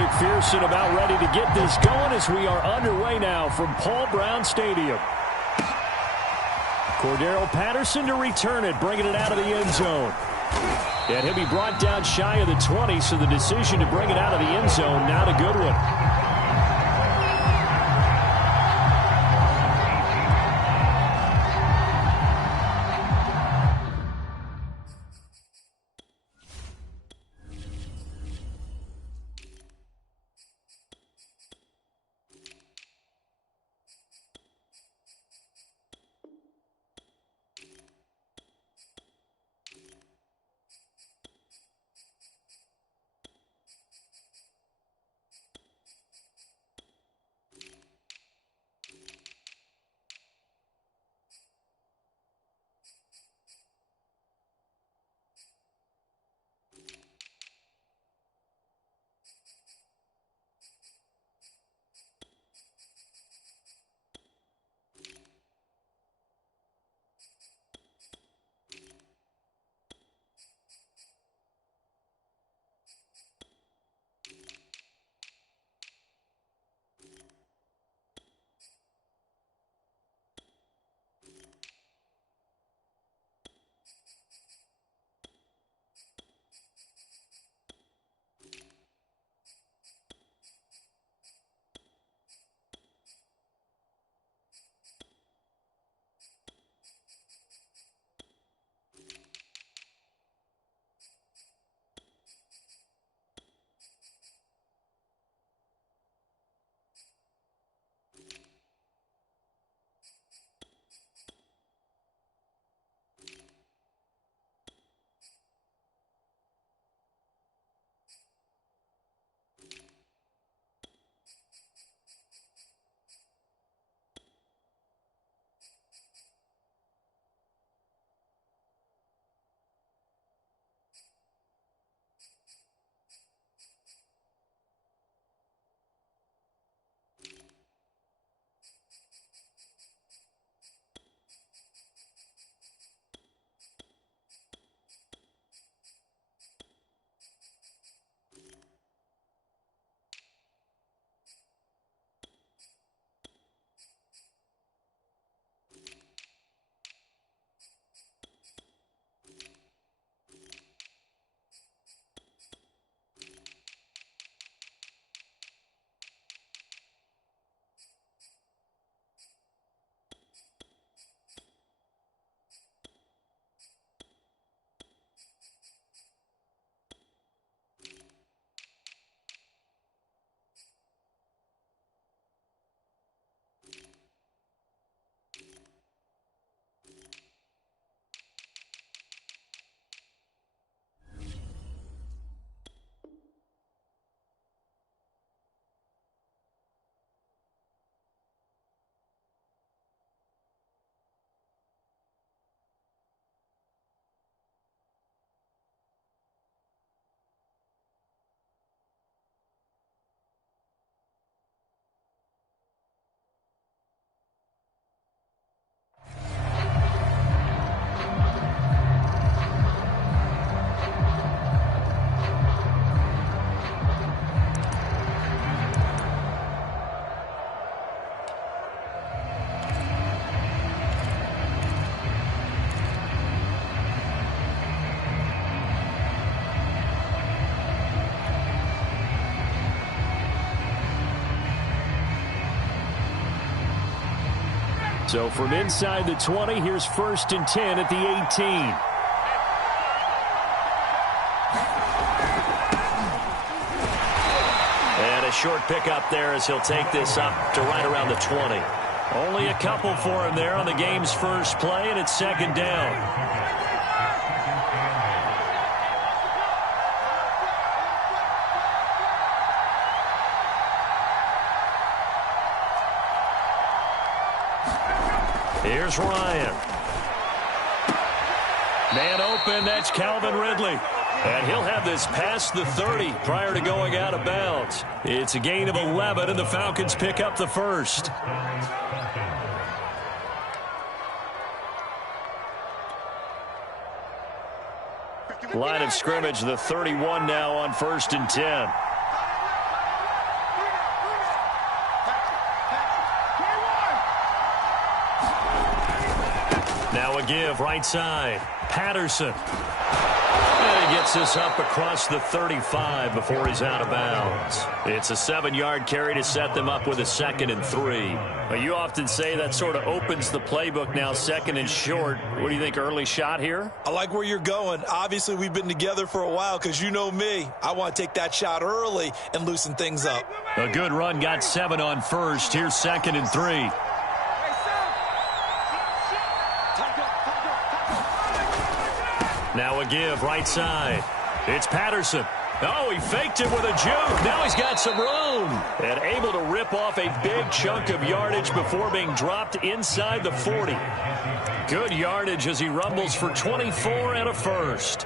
McPherson about ready to get this going as we are underway now from Paul Brown Stadium. Cordero Patterson to return it, bringing it out of the end zone. And he'll be brought down shy of the 20, so the decision to bring it out of the end zone, not a good one. So from inside the 20, here's 1st and 10 at the 18. And a short pickup there as he'll take this up to right around the 20. Only a couple for him there on the game's first play, and it's 2nd down. Here's Ryan. Man open, that's Calvin Ridley. And he'll have this past the 30 prior to going out of bounds. It's a gain of 11, and the Falcons pick up the first. Line of scrimmage, the 31 now on 1st and 10. Now a give right side. Patterson. And he gets this up across the 35 before he's out of bounds. It's a 7-yard carry to set them up with a 2nd and 3. Well, you often say that sort of opens the playbook now, 2nd and short. What do you think, early shot here? I like where you're going. Obviously, we've been together for a while because you know me. I want to take that shot early and loosen things up. A good run, got 7 on first. Here's 2nd and 3. Now a give right side. It's Patterson. Oh, he faked it with a juke. Now he's got some room. And able to rip off a big chunk of yardage before being dropped inside the 40. Good yardage as he rumbles for 24 and a first.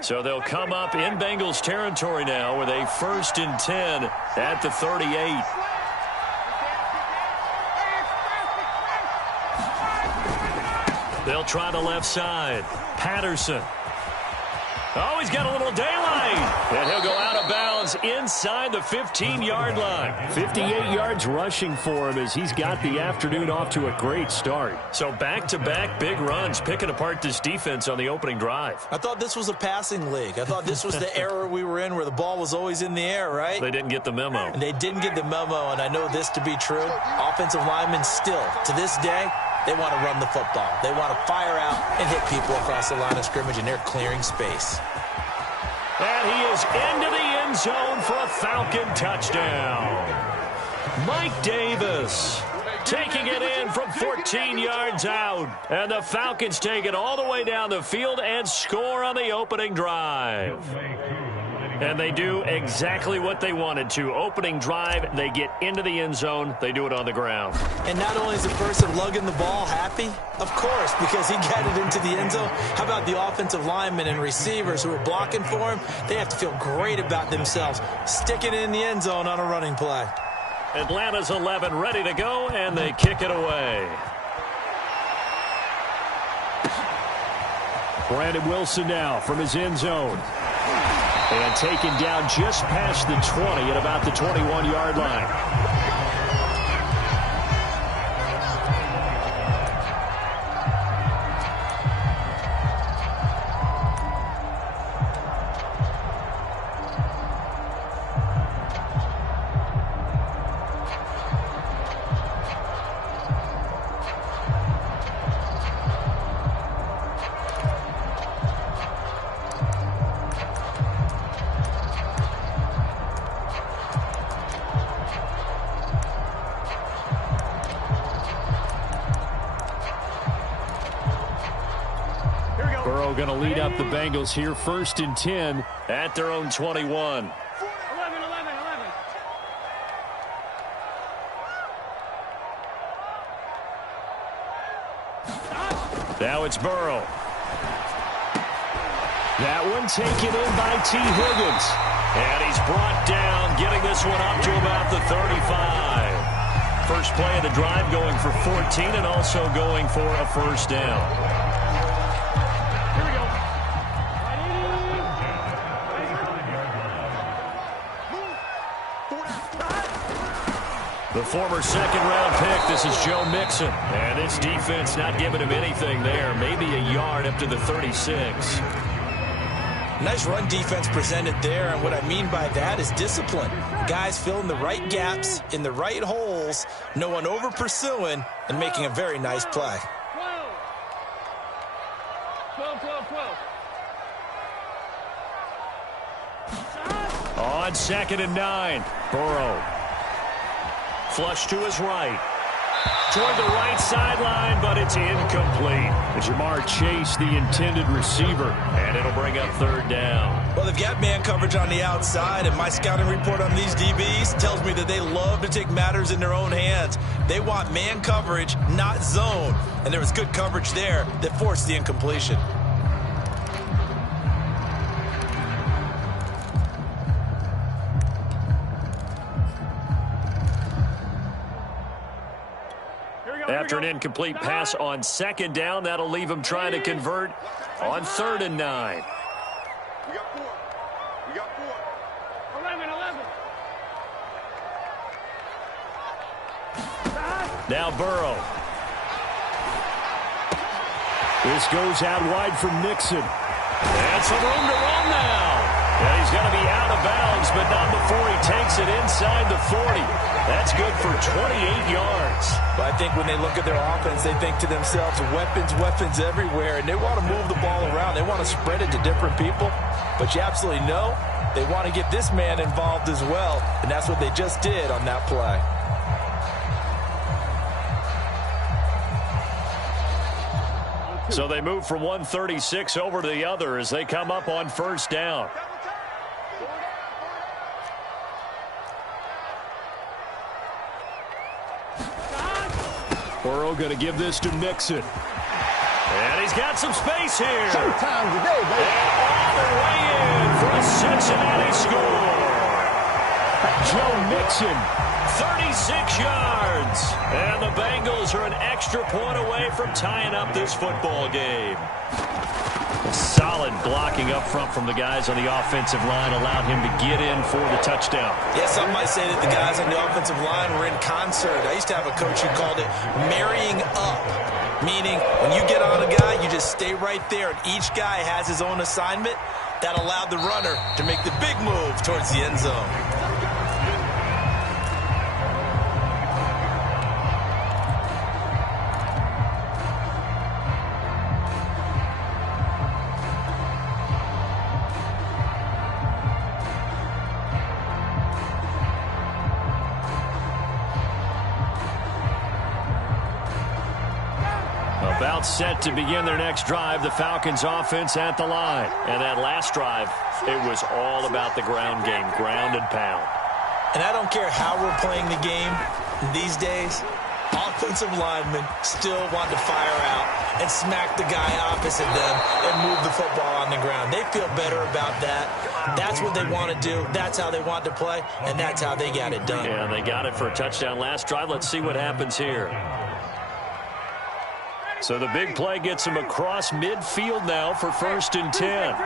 So they'll come up in Bengals territory now with a 1st and 10 at the 38. They'll try the left side. Patterson. Oh, he's got a little daylight. And he'll go out of bounds inside the 15-yard line. 58 yards rushing for him as he's got the afternoon off to a great start. So back-to-back big runs picking apart this defense on the opening drive. I thought this was a passing league. I thought this was the era we were in where the ball was always in the air, right? They didn't get the memo. And they didn't get the memo, and I know this to be true. Offensive linemen still, to this day, they want to run the football. They want to fire out and hit people across the line of scrimmage, and they're clearing space. And he is into the end zone for a Falcon touchdown. Mike Davis taking it in from 14 yards out. And the Falcons take it all the way down the field and score on the opening drive. And they do exactly what they wanted to. Opening drive, they get into the end zone. They do it on the ground. And not only is the person lugging the ball happy, of course, because he got it into the end zone. How about the offensive linemen and receivers who are blocking for him? They have to feel great about themselves, sticking it in the end zone on a running play. Atlanta's 11 ready to go, and they kick it away. Brandon Wilson now from his end zone. And taken down just past the 20 at about the 21-yard line. Burrow going to lead up the Bengals here, 1st and 10 at their own 21. 11. Now it's Burrow. That one taken in by T. Higgins. And he's brought down, getting this one up to about the 35. First play of the drive going for 14 and also going for a first down. The former second-round pick, this is Joe Mixon. And this defense not giving him anything there. Maybe a yard up to the 36. Nice run defense presented there, and what I mean by that is discipline. Guys filling the right gaps in the right holes, no one over-pursuing, and making a very nice play. 12. On 2nd and 9, Burrow. Flush to his right. Toward the right sideline, but it's incomplete. Jamar Chase, the intended receiver, and it'll bring up 3rd down. Well, they've got man coverage on the outside, and my scouting report on these DBs tells me that they love to take matters in their own hands. They want man coverage, not zone, and there was good coverage there that forced the incompletion. After an incomplete pass on second down, that'll leave him trying to convert on 3rd and 9. We got 4. We got 4. 11. Now Burrow. This goes out wide for Mixon. And some room to run now. And he's going to be out of bounds, but not before he takes it inside the 40. That's good for 28 yards. But I think when they look at their offense, they think to themselves, weapons everywhere, and they want to move the ball around. They want to spread it to different people. But you absolutely know they want to get this man involved as well, and that's what they just did on that play. So they move from 136 over to the other as they come up on 1st down. Burrow going to give this to Mixon. And he's got some space here. Showtime today, baby. And all the way in for a Cincinnati score. Joe Mixon, 36 yards. And the Bengals are an extra point away from tying up this football game. Solid blocking up front from the guys on the offensive line allowed him to get in for the touchdown. Yeah, some might say that the guys on the offensive line were in concert. I used to have a coach who called it marrying up, meaning when you get on a guy, you just stay right there, and each guy has his own assignment. That allowed the runner to make the big move towards the end zone. About set to begin their next drive, the Falcons offense at the line. And that last drive, it was all about the ground game, ground and pound. And I don't care how we're playing the game these days, offensive linemen still want to fire out and smack the guy opposite them and move the football on the ground. They feel better about that. That's what they want to do. That's how they want to play, and that's how they got it done. Yeah, they got it for a touchdown last drive. Let's see what happens here. So the big play gets him across midfield now for 1st and 10.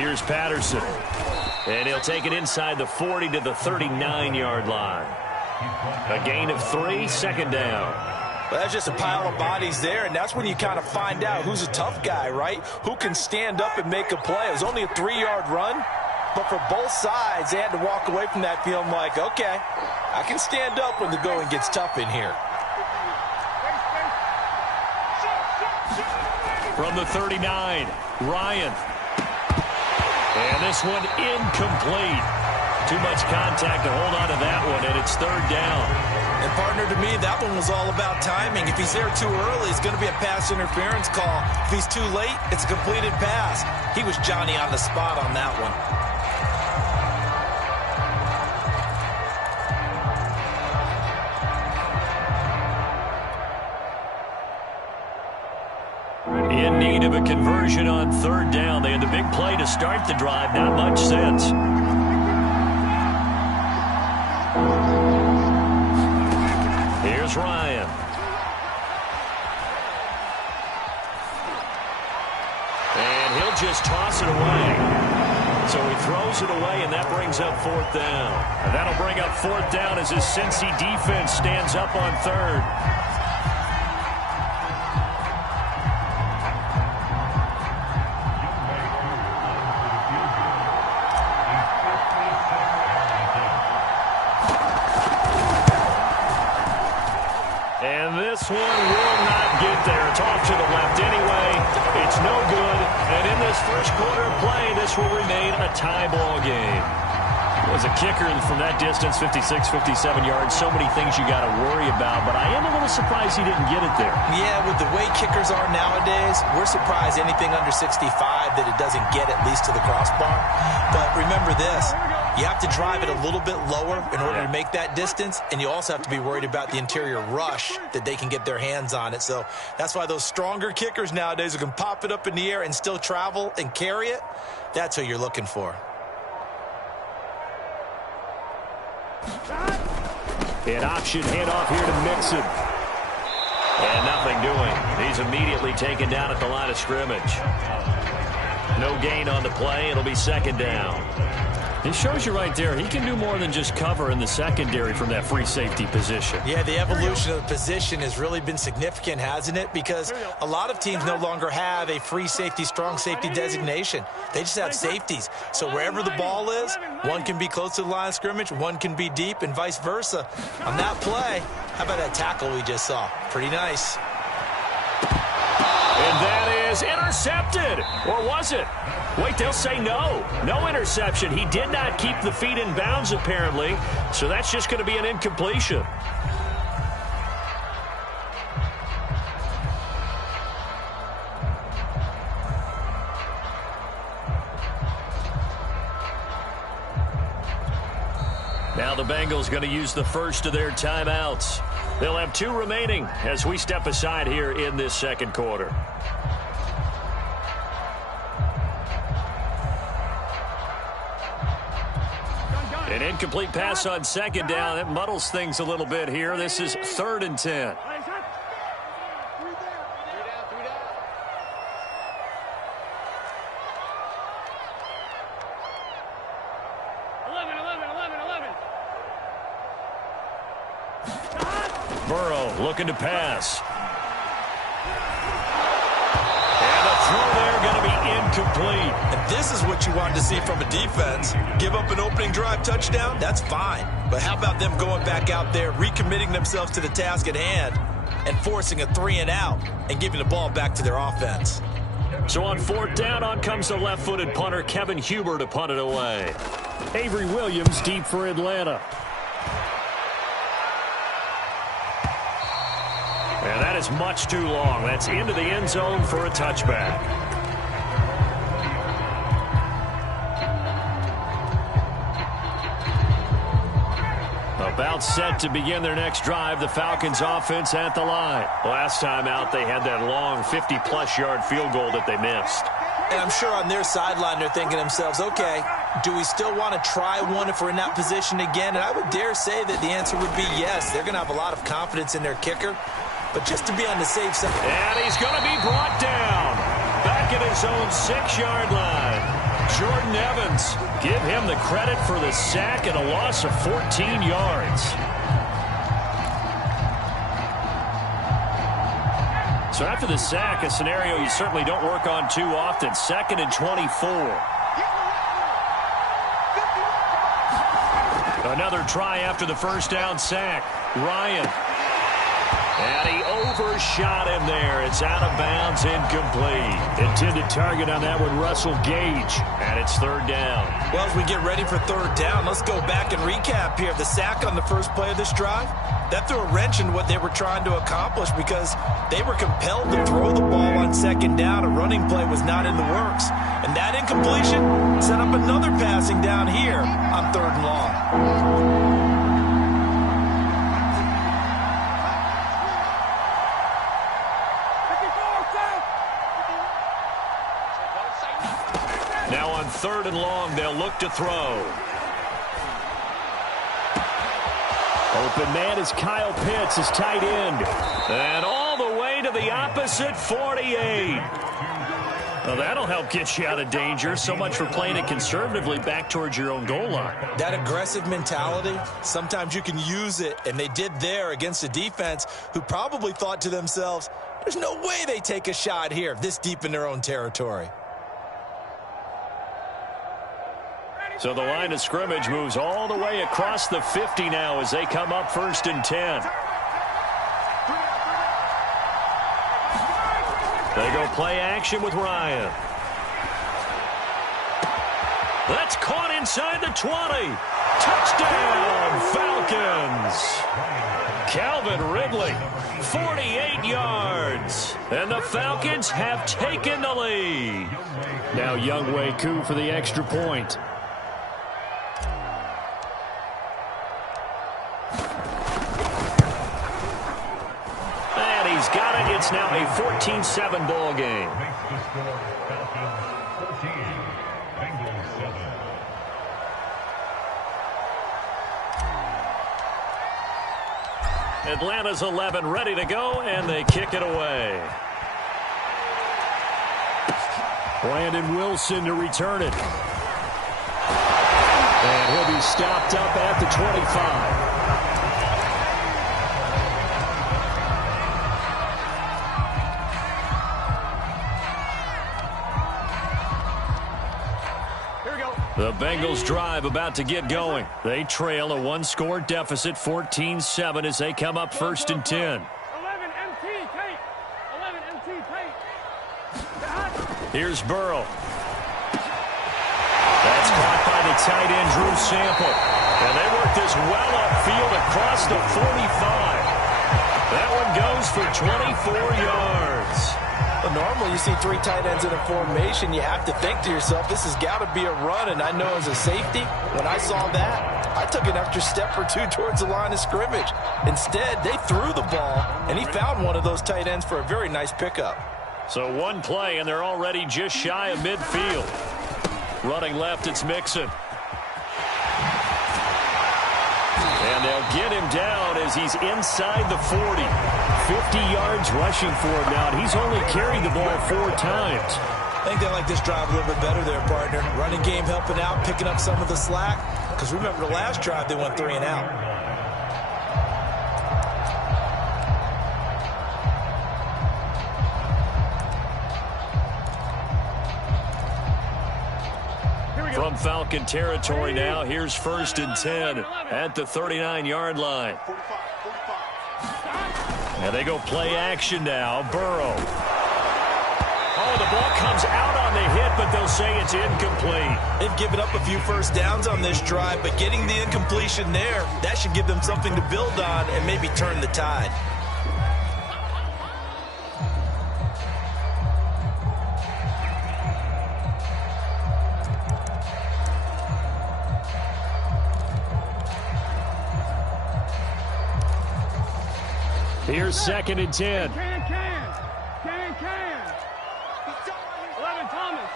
Here's Patterson. And he'll take it inside the 40 to the 39-yard line. A gain of 3, 2nd down. Well, that's just a pile of bodies there, and that's when you kind of find out who's a tough guy, right? Who can stand up and make a play. It was only a 3-yard run, but for both sides, they had to walk away from that feeling like, okay, I can stand up when the going gets tough in here. From the 39, Ryan. And this one incomplete. Too much contact to hold on to that one, and it's 3rd down. And, partner, to me, that one was all about timing. If he's there too early, it's going to be a pass interference call. If he's too late, it's a completed pass. He was Johnny on the spot on that one. In need of a conversion on 3rd down. They had the big play to start the drive. Not much sense. Here's Ryan. And he'll just toss it away. So he throws it away, and that brings up 4th down. And that'll bring up 4th down as his Cincy defense stands up on 3rd. This one will not get there. It's off to the left anyway. It's no good. And in this first quarter of play, this will remain a tie ball game. As a kicker from that distance, 56, 57 yards, so many things you got to worry about. But I am a little surprised he didn't get it there. Yeah, with the way kickers are nowadays, we're surprised anything under 65 that it doesn't get at least to the crossbar. But remember this. You have to drive it a little bit lower in order to make that distance, and you also have to be worried about the interior rush that they can get their hands on it. So that's why those stronger kickers nowadays who can pop it up in the air and still travel and carry it, that's what you're looking for. An option handoff here to Mixon. And nothing doing. He's immediately taken down at the line of scrimmage. No gain on the play. It'll be second down. It shows you right there, he can do more than just cover in the secondary from that free safety position. Yeah, the evolution of the position has really been significant, hasn't it? Because a lot of teams no longer have a free safety, strong safety designation. They just have safeties. So wherever the ball is, one can be close to the line of scrimmage, one can be deep, and vice versa. On that play, how about that tackle we just saw? Pretty nice. And that is intercepted. Or was it? Wait, they'll say no. No interception. He did not keep the feet in bounds, apparently. So that's just going to be an incompletion. Now the Bengals going to use the first of their timeouts. They'll have 2 remaining as we step aside here in this second quarter. An incomplete pass on second down. It muddles things a little bit here. This is 3rd and 10. Burrow looking to pass. And the throw there going to be incomplete. And this is what you wanted to see from a defense. Give up an opening drive touchdown, that's fine. But how about them going back out there, recommitting themselves to the task at hand, and forcing a 3-and-out and giving the ball back to their offense. So on 4th down, on comes the left-footed punter, Kevin Huber, to punt it away. Avery Williams deep for Atlanta. And that is much too long. That's into the end zone for a touchback. About set to begin their next drive, the Falcons offense at the line. Last time out, they had that long 50-plus yard field goal that they missed. And I'm sure on their sideline they're thinking to themselves, okay, do we still want to try one if we're in that position again? And I would dare say that the answer would be yes. They're going to have a lot of confidence in their kicker. But just to be on the safe side. And he's going to be brought down. Back at his own 6-yard line. Jordan Evans, give him the credit for the sack and a loss of 14 yards. So after the sack, a scenario you certainly don't work on too often. 2nd and 24. Another try after the first down sack. Ryan. And he overshot him there. It's out of bounds, incomplete. Intended target on that one, Russell Gage. And it's 3rd down. Well, as we get ready for 3rd down, let's go back and recap here. The sack on the first play of this drive, that threw a wrench in what they were trying to accomplish because they were compelled to throw the ball on 2nd down. A running play was not in the works. And that incompletion set up another passing down here on 3rd and long. Now on 3rd and long, they'll look to throw. Open man is Kyle Pitts, his tight end. And all the way to the opposite 48. Well, that'll help get you out of danger. So much for playing it conservatively back towards your own goal line. That aggressive mentality, sometimes you can use it, and they did there against a defense who probably thought to themselves, there's no way they take a shot here this deep in their own territory. So the line of scrimmage moves all the way across the 50 now as they come up 1st and 10. They go play action with Ryan. That's caught inside the 20. Touchdown, Falcons. Calvin Ridley, 48 yards. And the Falcons have taken the lead. Now Younghoe Koo for the extra point. He's got it. It's now a 14-7 ball game. Atlanta's 11 ready to go, and they kick it away. Brandon Wilson to return it. And he'll be stopped up at the 25. The Bengals drive about to get going. They trail a one-score deficit, 14-7, as they come up first and 10. 11 MT, Tate. 11 MT, Tate. Here's Burrow. That's caught by the tight end, Drew Sample. And they work this well upfield across the 45. That one goes for 24 yards. Well, normally you see three tight ends in a formation, you have to think to yourself, this has got to be a run. And I know as a safety, when I saw that, I took an extra step or two towards the line of scrimmage. Instead, they threw the ball, and he found one of those tight ends for a very nice pickup. So one play, and they're already just shy of midfield. Running left, it's Mixon. And they'll get him down as he's inside the 40. 50 yards rushing for him now, and he's only carried the ball 4 times. I think they like this drive a little bit better there, partner. Running game helping out, picking up some of the slack. Because remember the last drive, they went 3 and out. From Falcon territory now, here's first and 10 at the 39-yard line. And they go play action now. Burrow. Oh, the ball comes out on the hit, but they'll say it's incomplete. They've given up a few first downs on this drive, but getting the incompletion there, that should give them something to build on and maybe turn the tide. Here's second and 10. Can. 11 Thomas.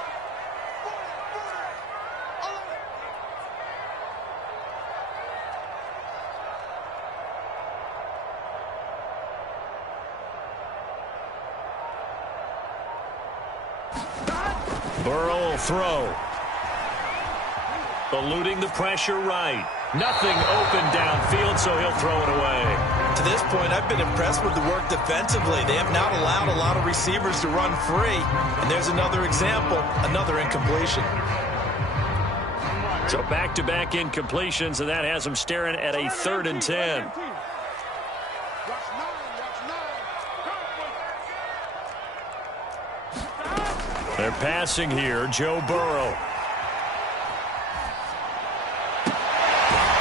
Burrow will throw. Eluding the pressure right. Nothing open downfield, so he'll throw it away. To this point, I've been impressed with the work defensively. They have not allowed a lot of receivers to run free. And there's another example, another incompletion. So back-to-back incompletions, and that has them staring at a 3rd and 10. They're passing here. Joe Burrow.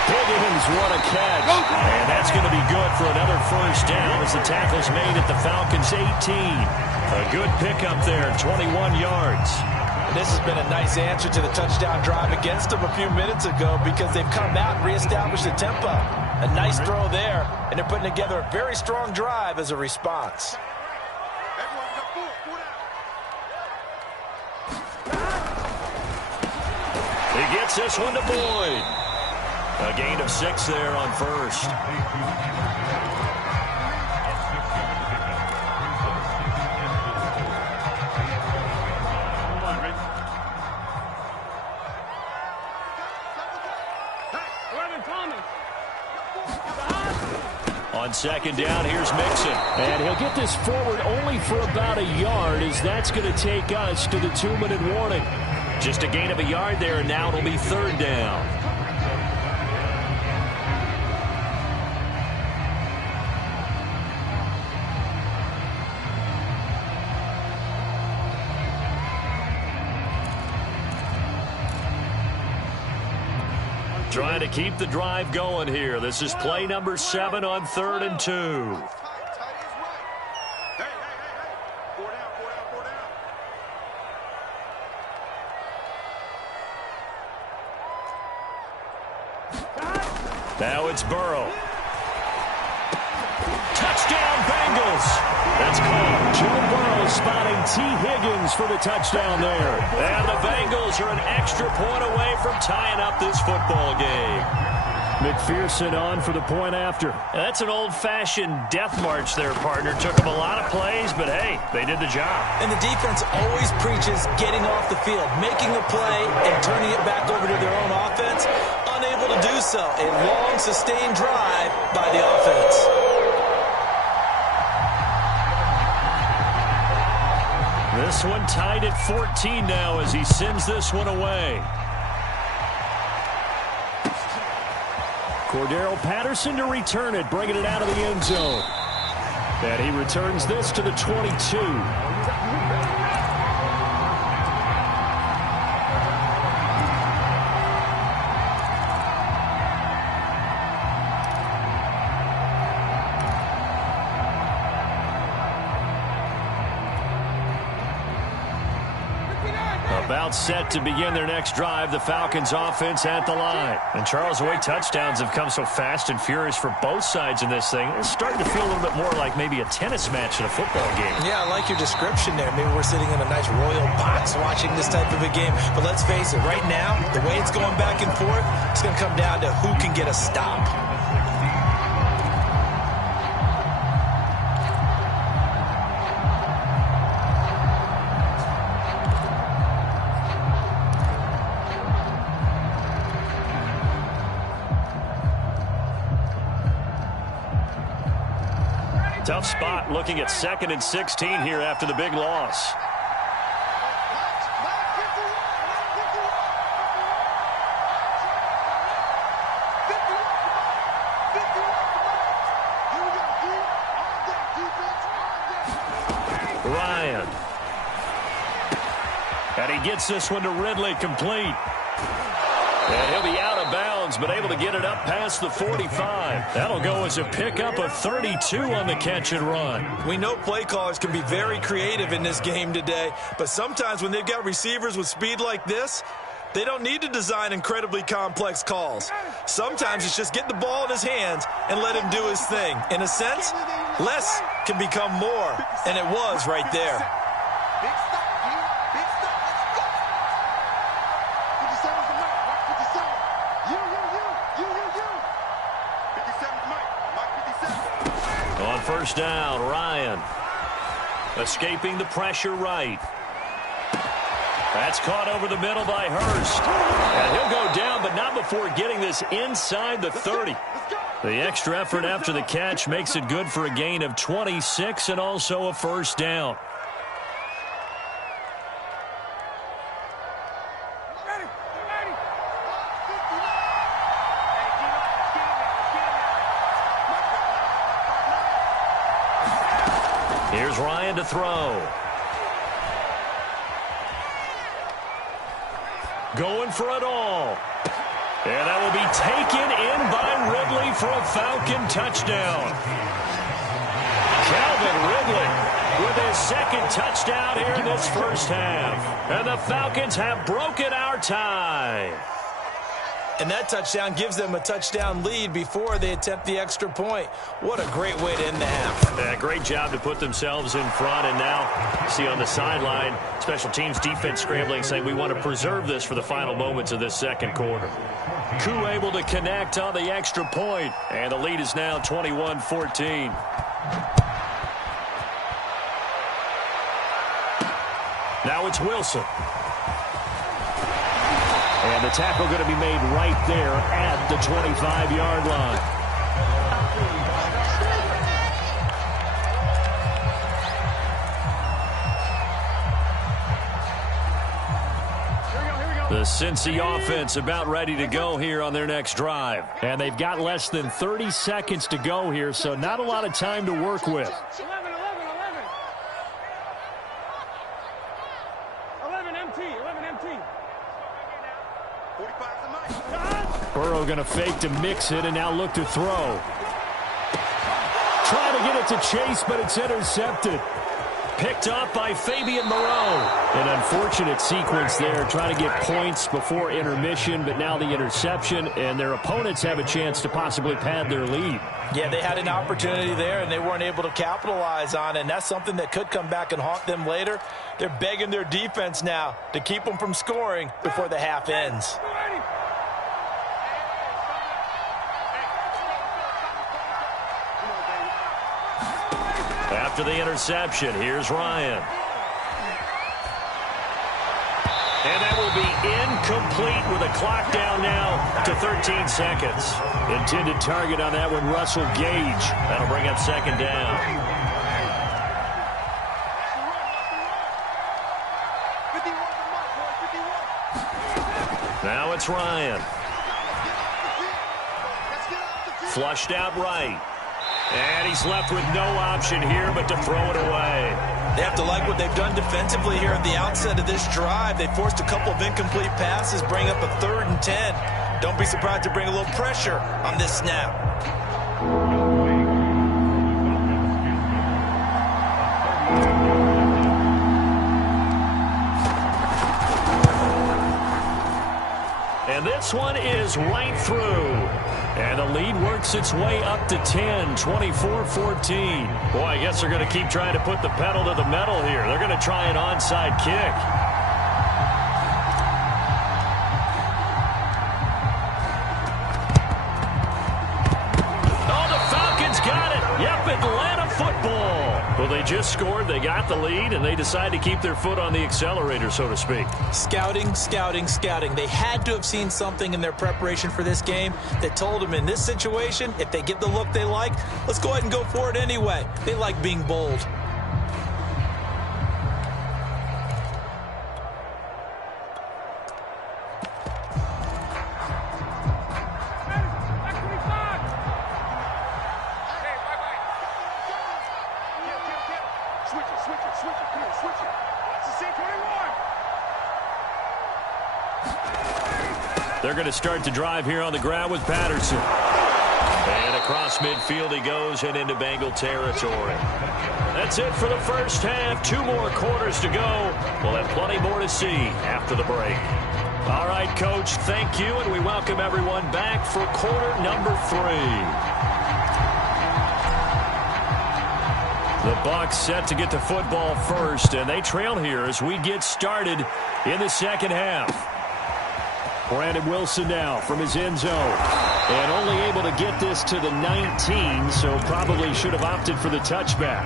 Higgins, what a catch. And that's going to be good for another first down as the tackle's made at the Falcons' 18. A good pickup there, 21 yards. And this has been a nice answer to the touchdown drive against them a few minutes ago because they've come out and reestablished the tempo. A nice throw there, and they're putting together a very strong drive as a response. He gets this one to Boyd. A gain of 6 there on first. On second down, here's Mixon. And he'll get this forward only for about a yard, as that's going to take us to the 2-minute warning. Just a gain of a yard there, and now it'll be 3rd down. Trying to keep the drive going here. This is play number 7 on 3rd and 2. Now it's Burrow. Touchdown, Bengals. That's called. Joe Burrow spotting T. Higgins for the touchdown there. And the Bengals are an extra point away from tying up this football game. McPherson on for the point after. That's an old-fashioned death march there, partner. Took them a lot of plays, but hey, they did the job. And the defense always preaches getting off the field, making a play and turning it back over to their own offense. Unable to do so. A long, sustained drive by the offense. This one tied at 14 now as he sends this one away. Cordero Patterson to return it, bringing it out of the end zone. And he returns this to the 22. About set to begin their next drive. The Falcons offense at the line. And Charles, the way touchdowns have come so fast and furious for both sides in this thing, it's starting to feel a little bit more like maybe a tennis match in a football game. Yeah, I like your description there. Maybe we're sitting in a nice royal box watching this type of a game. But let's face it, right now, the way it's going back and forth, it's going to come down to who can get a stop. Tough spot looking at 2nd and 16 here after the big loss. Ryan. And he gets this one to Ridley complete. And he'll be out of bounds, but able to get it up past the 45. That'll go as a pickup of 32 on the catch and run. We know play callers can be very creative in this game today, but sometimes when they've got receivers with speed like this, they don't need to design incredibly complex calls. Sometimes it's just get the ball in his hands and let him do his thing. In a sense, less can become more, and it was right there. On first down, Ryan escaping the pressure right. That's caught over the middle by Hurst. And he'll go down, but not before getting this inside the 30. The extra effort after the catch makes it good for a gain of 26 and also a first down. Here's Ryan to throw. Going for it all. And that will be taken in by Ridley for a Falcon touchdown. Calvin Ridley with his 2nd touchdown here in this first half. And the Falcons have broken our tie. And that touchdown gives them a touchdown lead before they attempt the extra point. What a great way to end the half. Yeah, great job to put themselves in front. And now, see on the sideline, special teams defense scrambling, saying we want to preserve this for the final moments of this second quarter. Koo able to connect on the extra point. And the lead is now 21-14. Now it's Wilson. And the tackle going to be made right there at the 25-yard line. The Cincy offense about ready to go here on their next drive. And they've got less than 30 seconds to go here, so not a lot of time to work with. 11 MT. Burrow going to fake to mix it and now look to throw. Trying to get it to Chase, but it's intercepted. Picked up by Fabian Moreau. An unfortunate sequence there, trying to get points before intermission, but now the interception, and their opponents have a chance to possibly pad their lead. Yeah, they had an opportunity there, and they weren't able to capitalize on it, and that's something that could come back and haunt them later. They're begging their defense now to keep them from scoring before the half ends. After the interception, here's Ryan. And that will be incomplete with a clock down now to 13 seconds. Intended target on that one, Russell Gage. That'll bring up second down. Now it's Ryan. Flushed out right. And he's left with no option here but to throw it away. They have to like what they've done defensively here at the outset of this drive. They forced a couple of incomplete passes, bring up a 3rd and 10. Don't be surprised to bring a little pressure on this snap. And this one is right through. And the lead works its way up to 10, 24-14. Boy, I guess they're going to keep trying to put the pedal to the metal here. They're going to try an onside kick. Oh, the Falcons got it. Yep, Atlanta football. Well, they just scored, they got the lead, and they decide to keep their foot on the accelerator, so to speak. Scouting, scouting, scouting. They had to have seen something in their preparation for this game that told them in this situation, if they get the look they like, let's go ahead and go for it anyway. They like being bold. They're going to start to drive here on the ground with Patterson. And across midfield he goes and into Bengal territory. That's it for the first half. 2 more quarters to go. We'll have plenty more to see after the break. All right, Coach, thank you, and we welcome everyone back for quarter number 3. The Bucs set to get the football first, and they trail here as we get started in the second half. Brandon Wilson now from his end zone. And only able to get this to the 19, so probably should have opted for the touchback.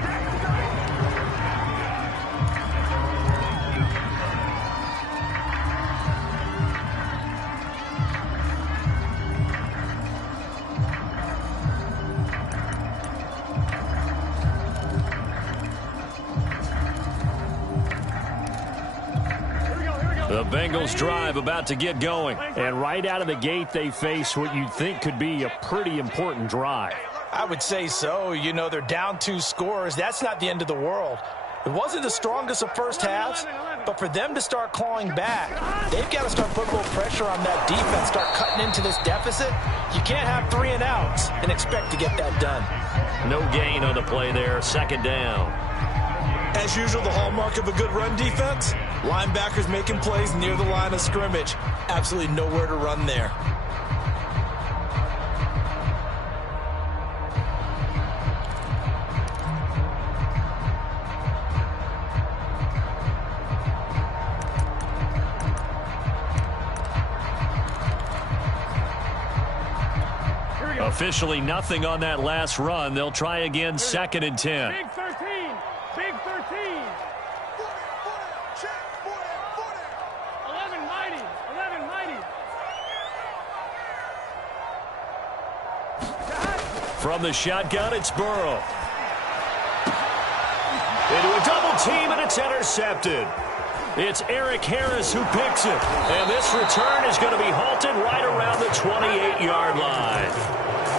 The Bengals drive about to get going. And right out of the gate, they face what you'd think could be a pretty important drive. I would say so. You know, they're down 2 scores. That's not the end of the world. It wasn't the strongest of first halves, but for them to start clawing back, they've got to start putting a little pressure on that defense, start cutting into this deficit. You can't have 3 and outs and expect to get that done. No gain on the play there. Second down. As usual, the hallmark of a good run defense, linebackers making plays near the line of scrimmage. Absolutely nowhere to run there. Officially nothing on that last run. They'll try again, 2nd and 10. Big 13. Big 13. 11 mighty. 11 mighty. From the shotgun, it's Burrow. Into a double team, and it's intercepted. It's Eric Harris who picks it. And this return is going to be halted right around the 28-yard line.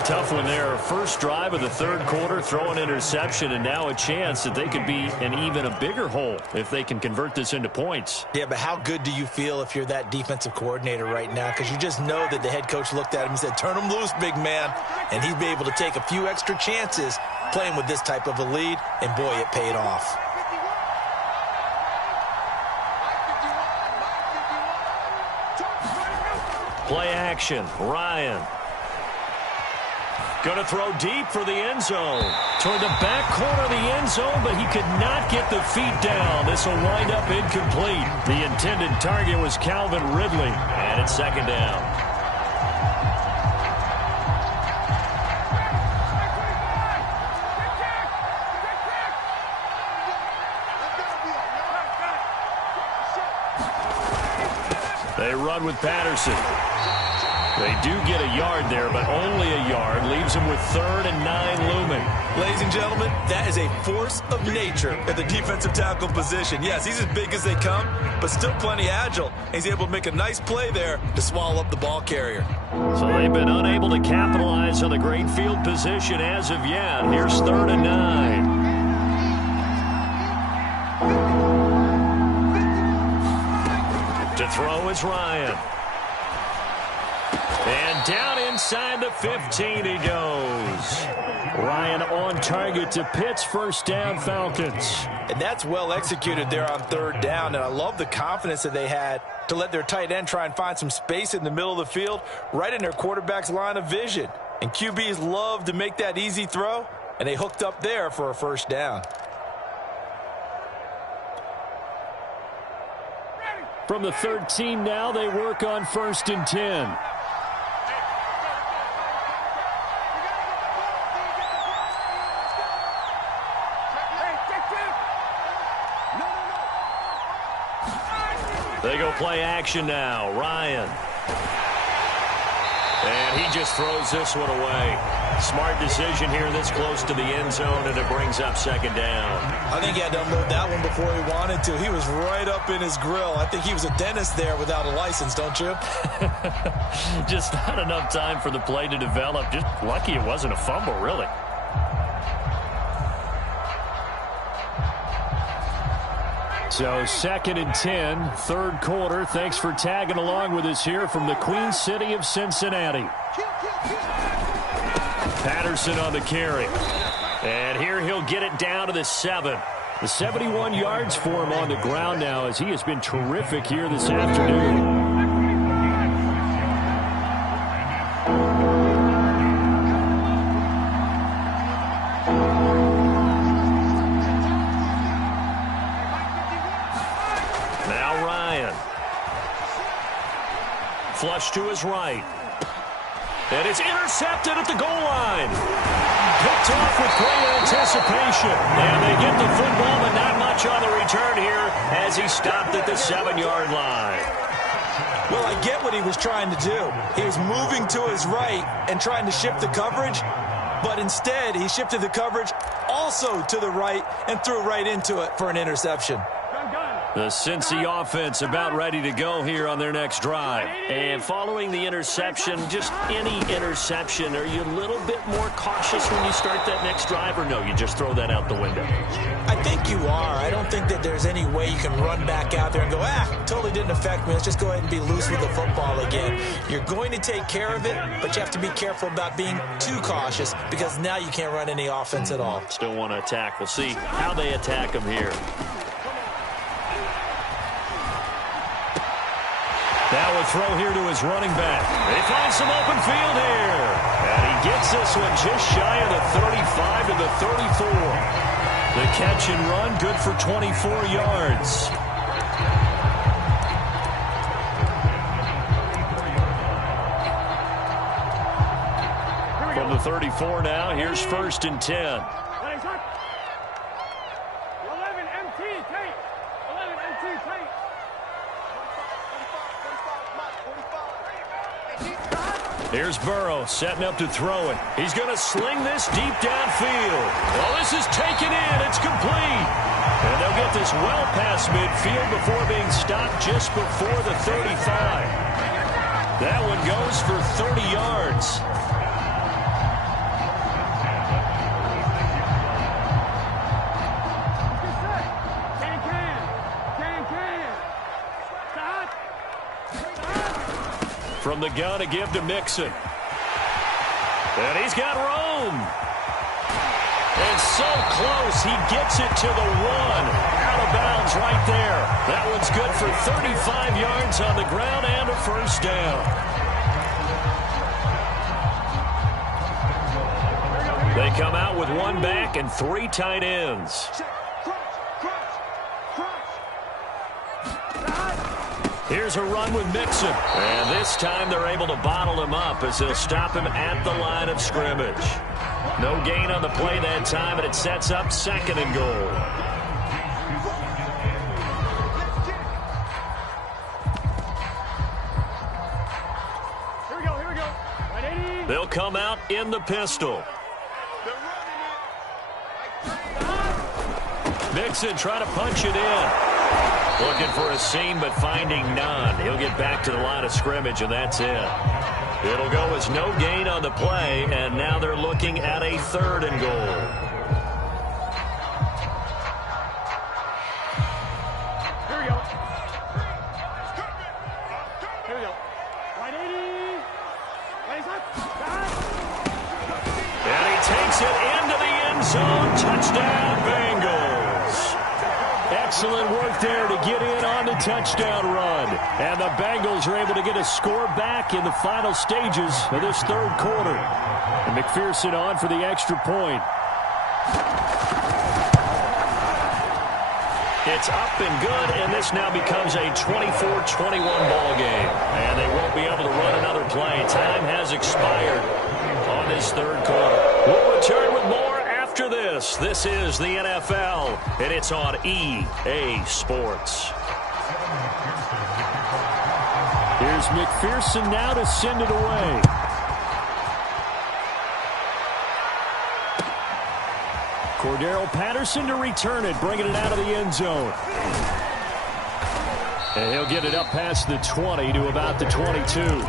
Tough one there. First drive of the 3rd quarter, throw an interception, and now a chance that they could be in even a bigger hole if they can convert this into points. Yeah, but how good do you feel if you're that defensive coordinator right now? Because you just know that the head coach looked at him and said, turn him loose, big man. And he'd be able to take a few extra chances playing with this type of a lead, and boy, it paid off. Play action. Ryan. Going to throw deep for the end zone. Toward the back corner of the end zone, but he could not get the feet down. This will wind up incomplete. The intended target was Calvin Ridley, and it's 2nd down. They run with Patterson. They do get a yard there, but only a yard. Leaves them with 3rd and 9 looming. Ladies and gentlemen, that is a force of nature at the defensive tackle position. Yes, he's as big as they come, but still plenty agile. He's able to make a nice play there to swallow up the ball carrier. So they've been unable to capitalize on the great field position as of yet. Here's 3rd and 9. To throw is Ryan. And down inside the 15 he goes. Ryan on target to Pitts. First down, Falcons. And that's well executed there on 3rd down. And I love the confidence that they had to let their tight end try and find some space in the middle of the field, right in their quarterback's line of vision. And QBs love to make that easy throw, and they hooked up there for a first down. From the 13 now, they work on 1st and 10. They go play action now. Ryan. And he just throws this one away. Smart decision here this close to the end zone, and it brings up 2nd down. I think he had to unload that one before he wanted to. He was right up in his grill. I think he was a dentist there without a license, don't you? Just not enough time for the play to develop. Just lucky it wasn't a fumble, really. So 2nd and 10, 3rd quarter. Thanks for tagging along with us here from the Queen City of Cincinnati. Patterson on the carry. And here he'll get it down to the 7. The 71 yards for him on the ground now, as he has been terrific here this afternoon. Flush to his right. And it's intercepted at the goal line. Picked off with great anticipation. And they get the football, but not much on the return here as he stopped at the 7-yard line. Well, I get what he was trying to do. He was moving to his right and trying to shift the coverage, but instead he shifted the coverage also to the right and threw right into it for an interception. The Cincy offense about ready to go here on their next drive. And following the interception, just any interception, are you a little bit more cautious when you start that next drive, or no, you just throw that out the window? I think you are. I don't think that there's any way you can run back out there and go, totally didn't affect me. Let's just go ahead and be loose with the football again. You're going to take care of it, but you have to be careful about being too cautious because now you can't run any offense at all. Still want to attack. We'll see how they attack him here. Now a throw here to his running back. They find some open field here. And he gets this one just shy of the 35 to the 34. The catch and run, good for 24 yards. From the 34 now, here's 1st and 10. 11 MT tape. 11 MT tape. Here's Burrow setting up to throw it. He's going to sling this deep downfield. Well, this is taken in. It's complete. And they'll get this well past midfield before being stopped just before the 35. That one goes for 30 yards. From the gun to give to Mixon. And he's got room. And so close, he gets it to the 1. Out of bounds right there. That one's good for 35 yards on the ground and a first down. They come out with 1 back and 3 tight ends. Here's a run with Mixon. And this time they're able to bottle him up as they'll stop him at the line of scrimmage. No gain on the play that time, and it sets up 2nd and goal. come out in the pistol. They're running it. Mixon trying to punch it in. Looking for a seam, but finding none. He'll get back to the line of scrimmage, and that's it. It'll go as no gain on the play, and now they're looking at a 3rd and goal. Here we go. Here we go. Right 80. Right side. And he takes it into the end zone. Touchdown, Bengals. Excellent work there to get in on the touchdown run. And the Bengals are able to get a score back in the final stages of this 3rd quarter. And McPherson on for the extra point. It's up and good, and this now becomes a 24-21 ball game. And they won't be able to run another play. Time has expired on this 3rd quarter. We'll return with more after this. This is the NFL, and it's on EA Sports. Here's McPherson now to send it away. Cordero Patterson to return it, bringing it out of the end zone. And he'll get it up past the 20 to about the 22.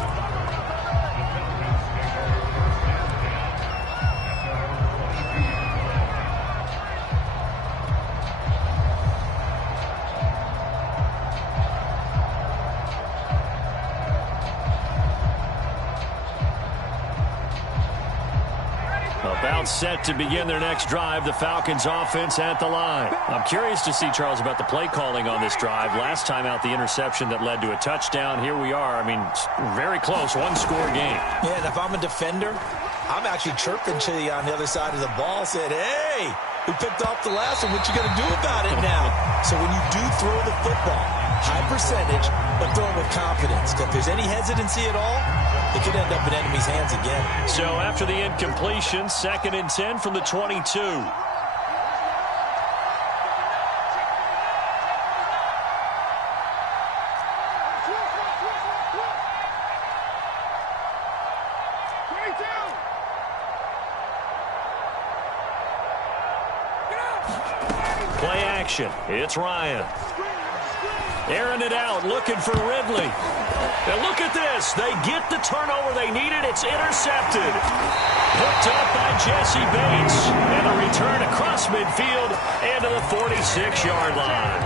About set to begin their next drive. The Falcons offense at the line. I'm curious to see, Charles, about the play calling on this drive. Last time out, the interception that led to a touchdown. Here we are. I mean, very close. One-score game. Yeah, and if I'm a defender, I'm actually chirping to you on the other side of the ball, said, hey, we picked off the last one. What you going to do about it now? So when you do throw the football, high percentage, but throw it with confidence. If there's any hesitancy at all, it could end up in enemy's hands again. So after the incompletion, 2nd and 10 from the 22. Play action. It's Ryan. Airing it out, looking for Ridley. And look at this. They get the turnover they needed. It's intercepted. Picked up by Jesse Bates. And a return across midfield and to the 46-yard line.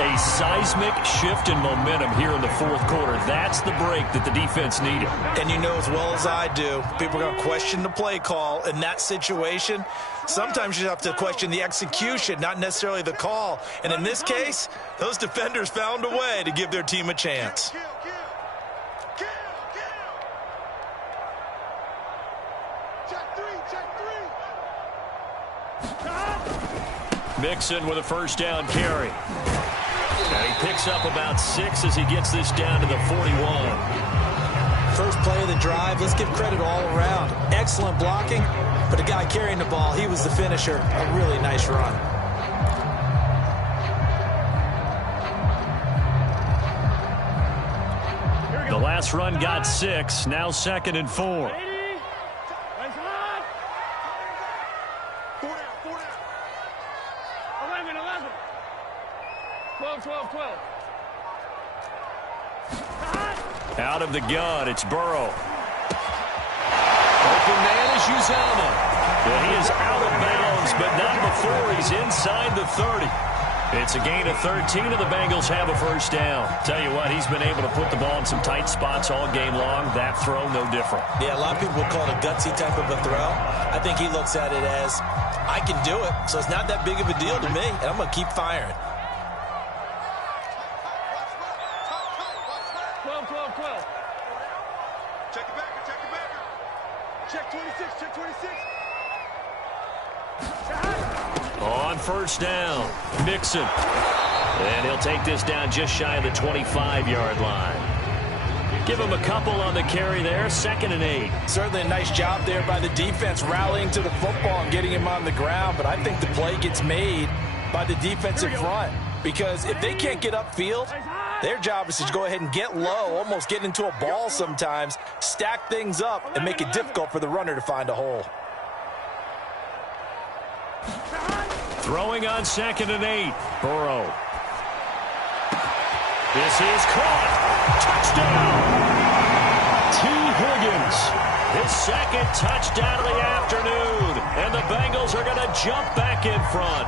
A seismic shift in momentum here in the 4th quarter. That's the break that the defense needed. And you know as well as I do, people are going to question the play call in that situation. Sometimes you have to question the execution, not necessarily the call. And in this case, those defenders found a way to give their team a chance. Mixon with a 1st down carry. And he picks up about 6 as he gets this down to the 41. First play of the drive, let's give credit all around. Excellent blocking, but the guy carrying the ball, he was the finisher. A really nice run. The last run got 6, now 2nd and 4. 12. Out of the gun, it's Burrow. Open man is Uzomah. And he is out of bounds, but not before he's inside the 30. It's a gain of 13, and the Bengals have a 1st down. Tell you what, he's been able to put the ball in some tight spots all game long. That throw, no different. Yeah, a lot of people would call it a gutsy type of a throw. I think he looks at it as, I can do it, so it's not that big of a deal to me, and I'm going to keep firing. 12. Check it back. Check 26. Check 26. On 1st down, Mixon. And he'll take this down just shy of the 25-yard line. Give him a couple on the carry there, 2nd and 8. Certainly a nice job there by the defense rallying to the football and getting him on the ground, but I think the play gets made by the defensive front, because if they can't get upfield, Their job is to go ahead and get low, almost get into a ball sometimes, stack things up, and make it difficult for the runner to find a hole. Throwing on 2nd and 8. Burrow. This is caught. Touchdown. T. Higgins. His 2nd touchdown of the afternoon. And the Bengals are going to jump back in front.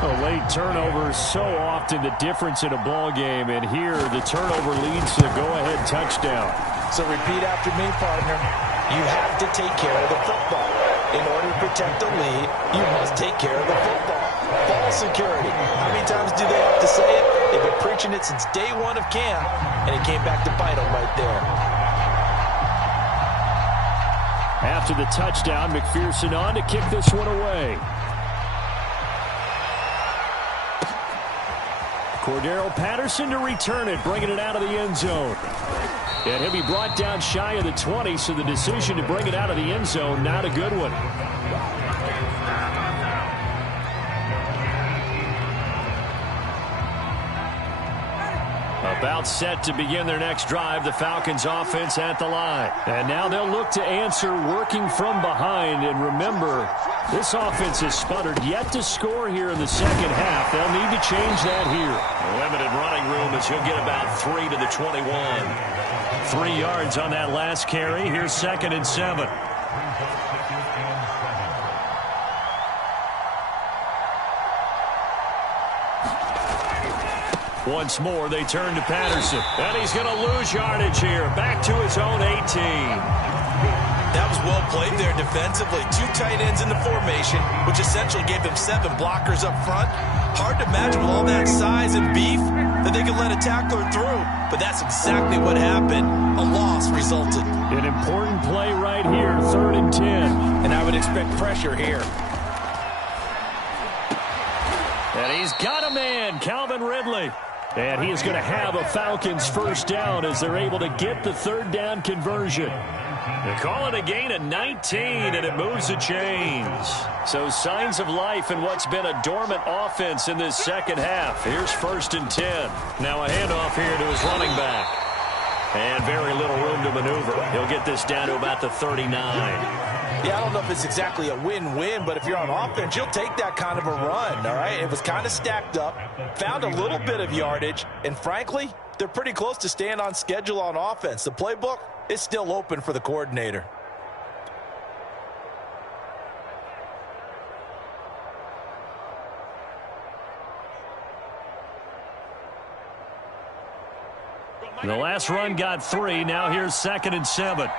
A late turnover is so often the difference in a ball game, and here the turnover leads to the go-ahead touchdown. So repeat after me, partner. You have to take care of the football. In order to protect the lead, you must take care of the football. Ball security. How many times do they have to say it? They've been preaching it since day one of camp, and it came back to bite them right there. After the touchdown, McPherson on to kick this one away. Cordero Patterson to return it, bringing it out of the end zone. And he'll be brought down shy of the 20, so the decision to bring it out of the end zone, not a good one. About set to begin their next drive, the Falcons offense at the line. And now they'll look to answer working from behind. And remember, this offense has sputtered yet to score here in the second half. They'll need to change that here. Limited running room as he'll get about 3 to the 21. 3 yards on that last carry. Here's 2nd and 7. Once more, they turn to Patterson. And he's going to lose yardage here. Back to his own 18. That was well played there defensively. 2 tight ends in the formation, which essentially gave them 7 blockers up front. Hard to imagine with all that size and beef that they could let a tackler through. But that's exactly what happened. A loss resulted. An important play right here, 3rd and 10. And I would expect pressure here. And he's got a man, Calvin Ridley. And he is going to have a Falcons first down as they're able to get the 3rd down conversion. They call it a gain of 19, and it moves the chains. So signs of life in what's been a dormant offense in this second half. Here's 1st and 10. Now a handoff here to his running back. And very little room to maneuver. He'll get this down to about the 39. Yeah, I don't know if it's exactly a win-win, but if you're on offense, you'll take that kind of a run, all right? It was kind of stacked up, found a little bit of yardage, and frankly, they're pretty close to staying on schedule on offense. The playbook is still open for the coordinator. The last run got 3. Now here's 2nd and 7.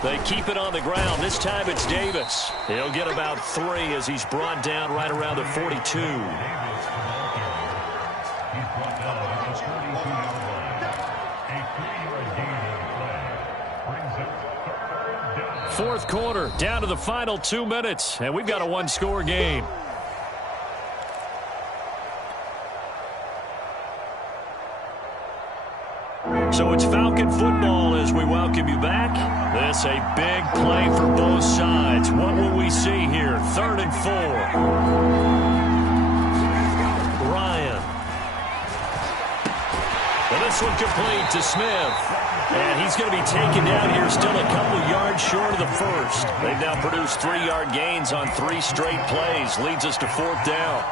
They keep it on the ground. This time it's Davis. He'll get about 3 as he's brought down right around the 42. Fourth quarter, down to the final 2 minutes, and we've got a 1-score game. So it's Falcon football as we welcome you back. This a big play for both sides. What will we see here? 3rd and 4. Ryan. And this one complete to Smith. And he's going to be taken down here still a couple yards short of the first. They've now produced 3-yard gains on 3 straight plays. Leads us to 4th down.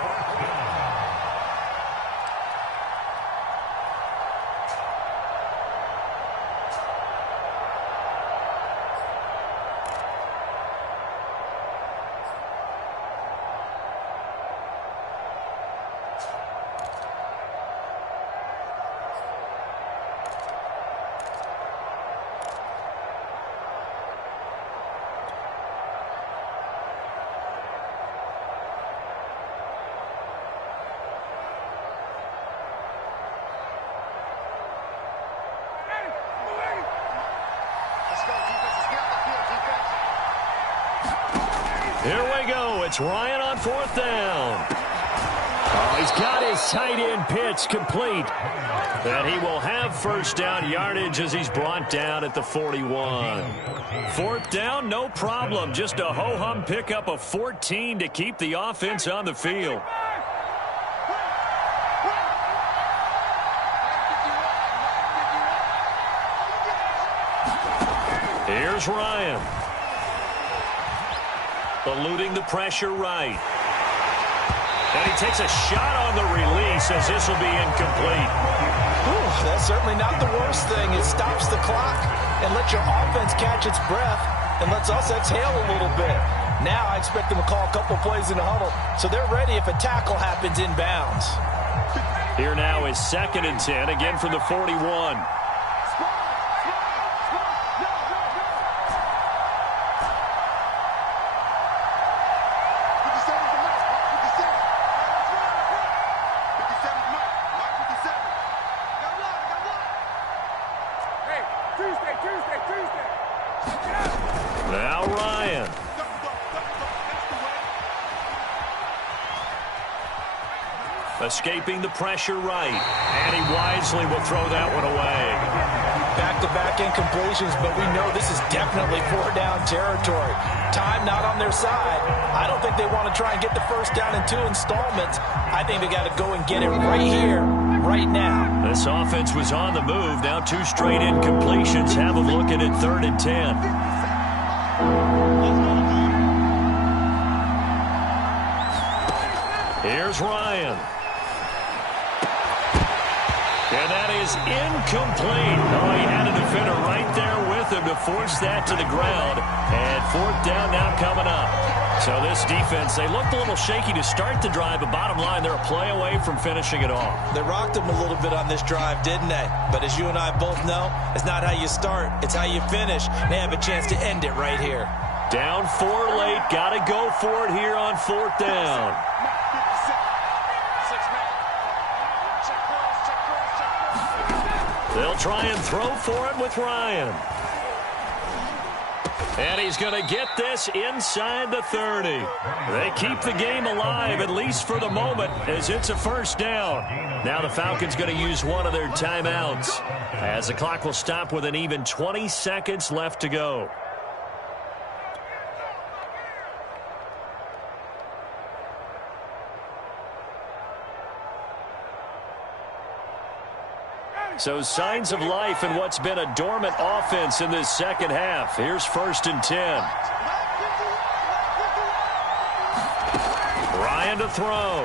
Here we go. It's Ryan on 4th down. Oh, he's got his tight end pitch complete. And he will have first down yardage as he's brought down at the 41. Fourth down, no problem. Just a ho-hum pickup of 14 to keep the offense on the field. Here's Ryan. Eluding the pressure right. And he takes a shot on the release as this will be incomplete. Ooh, that's certainly not the worst thing. It stops the clock and lets your offense catch its breath and lets us exhale a little bit. Now I expect them to call a couple plays in the huddle, so they're ready if a tackle happens inbounds. Here now is 2nd and 10, again from the 41. Now Ryan. Escaping the pressure right. And he wisely will throw that one away. Back-to-back incompletions, but we know this is definitely 4-down territory. Time not on their side. I don't think they want to try and get the first down in 2 installments. I think they got to go and get it right here, right now. This offense was on the move. Now 2 straight incompletions. Have them looking at 3rd and 10. Here's Ryan. And that is incomplete. Oh, he had a defender right there with him to force that to the ground. And 4th down now coming up. So this defense, they looked a little shaky to start the drive, but bottom line, they're a play away from finishing it off. They rocked them a little bit on this drive, didn't they? But as you and I both know, it's not how you start, it's how you finish. They have a chance to end it right here. Down 4 late, got to go for it here on 4th down. They'll try and throw for it with Ryan. And he's going to get this inside the 30. They keep the game alive, at least for the moment, as it's a first down. Now the Falcons going to use one of their timeouts, as the clock will stop with an even 20 seconds left to go. So signs of life in what's been a dormant offense in this second half. Here's 1st and 10. Ryan to throw.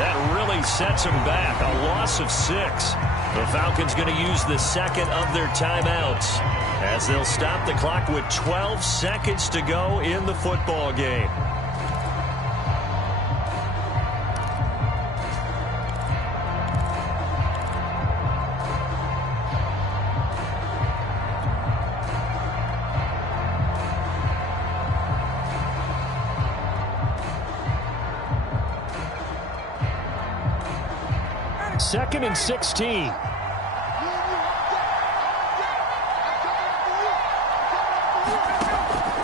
That really sets him back. A loss of 6. The Falcons going to use the second of their timeouts, as they'll stop the clock with 12 seconds to go in the football game. Second and 16.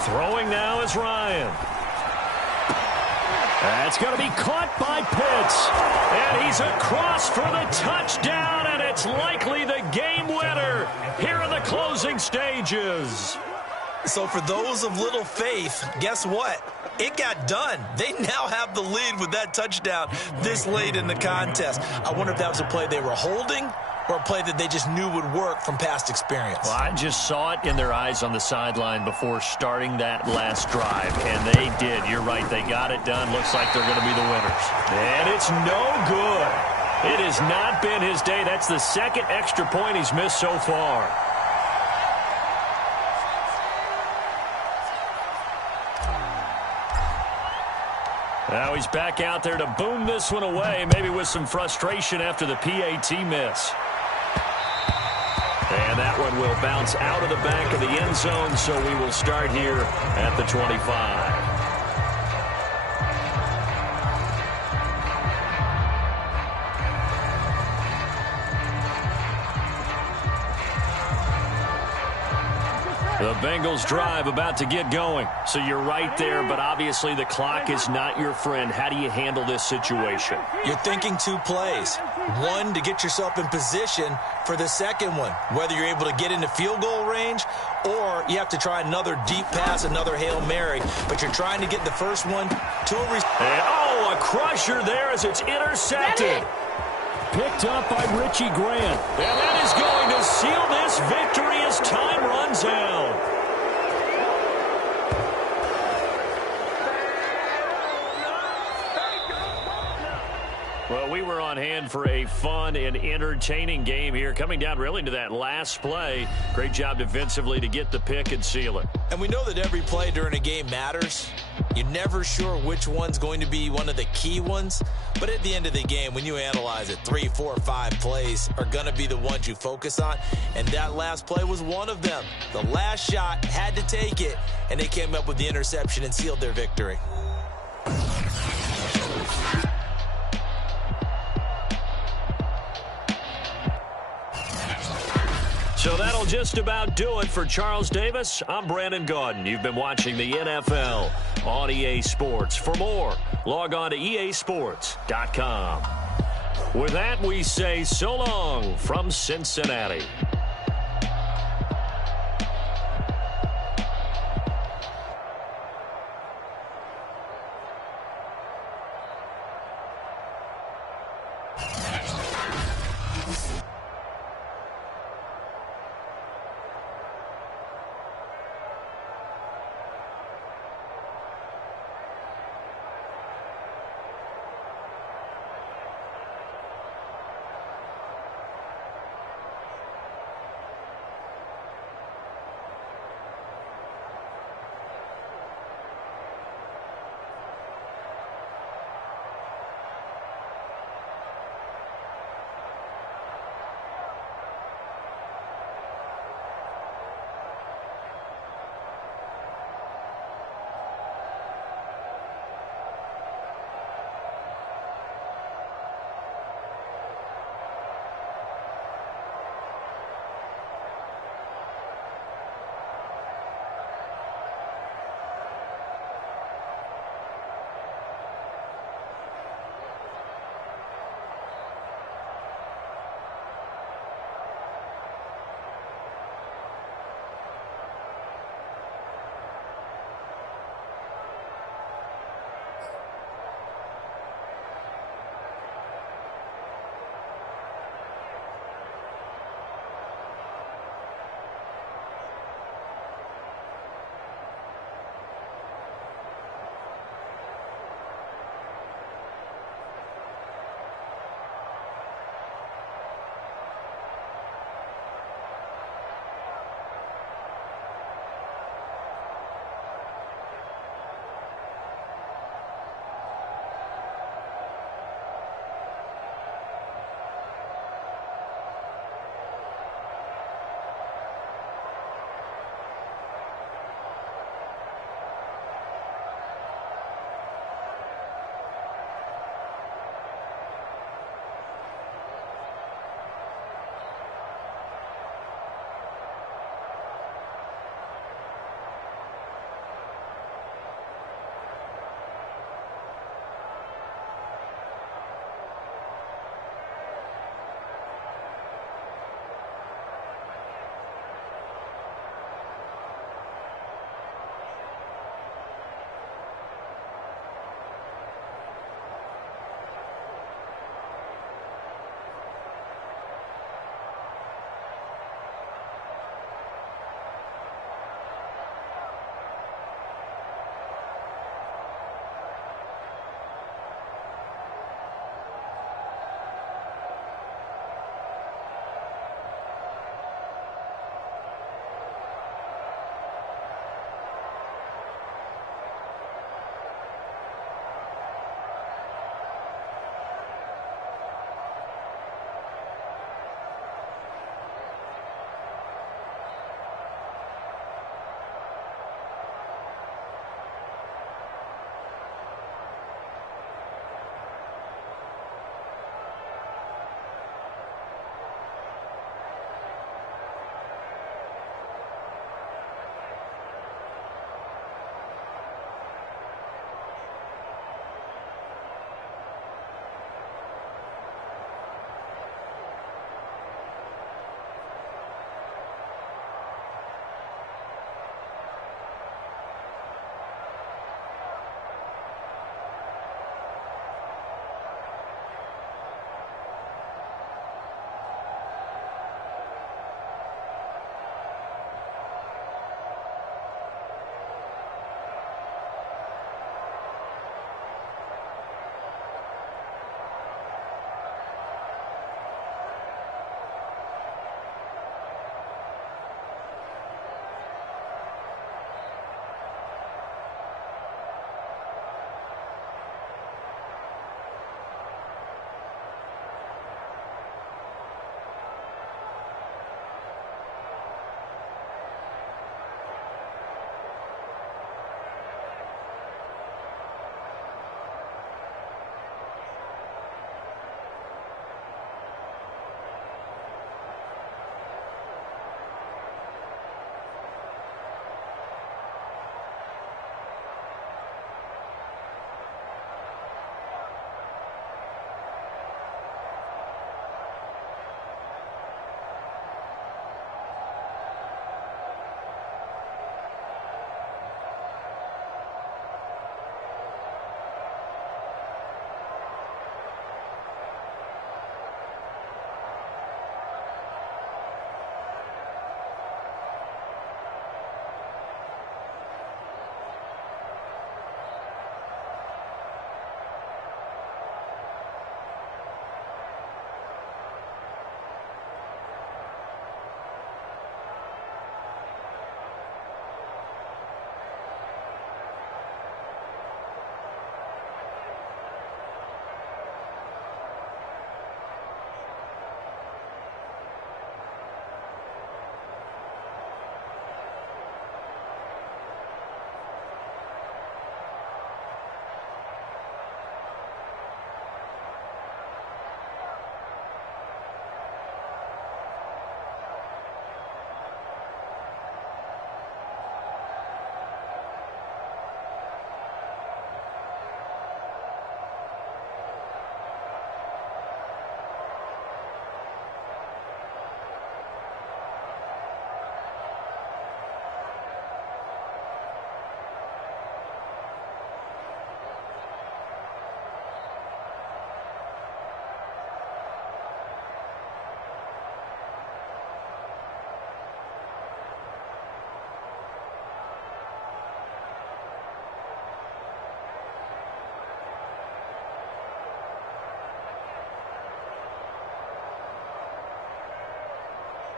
Throwing now is Ryan. That's going to be caught by Pitts. And he's across for the touchdown, and it's likely the game winner here in the closing stages. So for those of little faith, guess what? It got done. They now have the lead with that touchdown this late in the contest. I wonder if that was a play they were holding or a play that they just knew would work from past experience. Well, I just saw it in their eyes on the sideline before starting that last drive, and they did. You're right. They got it done. Looks like they're going to be the winners. And it's no good. It has not been his day. That's the second extra point he's missed so far. Now he's back out there to boom this one away, maybe with some frustration after the PAT miss. And that one will bounce out of the back of the end zone, so we will start here at the 25. The Bengals drive about to get going. So you're right there, but obviously the clock is not your friend. How do you handle this situation? You're thinking 2 plays. One, to get yourself in position for the second one, whether you're able to get into field goal range or you have to try another deep pass, another Hail Mary, but you're trying to get the first one to a and, oh, a crusher there as it's intercepted. Picked up by Richie Grant. And that is going to seal this victory as time runs out. Well, we were on hand for a fun and entertaining game here. Coming down really to that last play. Great job defensively to get the pick and seal it. And we know that every play during a game matters. You're never sure which one's going to be one of the key ones. But at the end of the game, when you analyze it, 3, 4, 5 plays are going to be the ones you focus on. And that last play was one of them. The last shot had to take it, and they came up with the interception and sealed their victory. So that'll just about do it for Charles Davis. I'm Brandon Gaudin. You've been watching the NFL on EA Sports. For more, log on to easports.com. With that, we say so long from Cincinnati.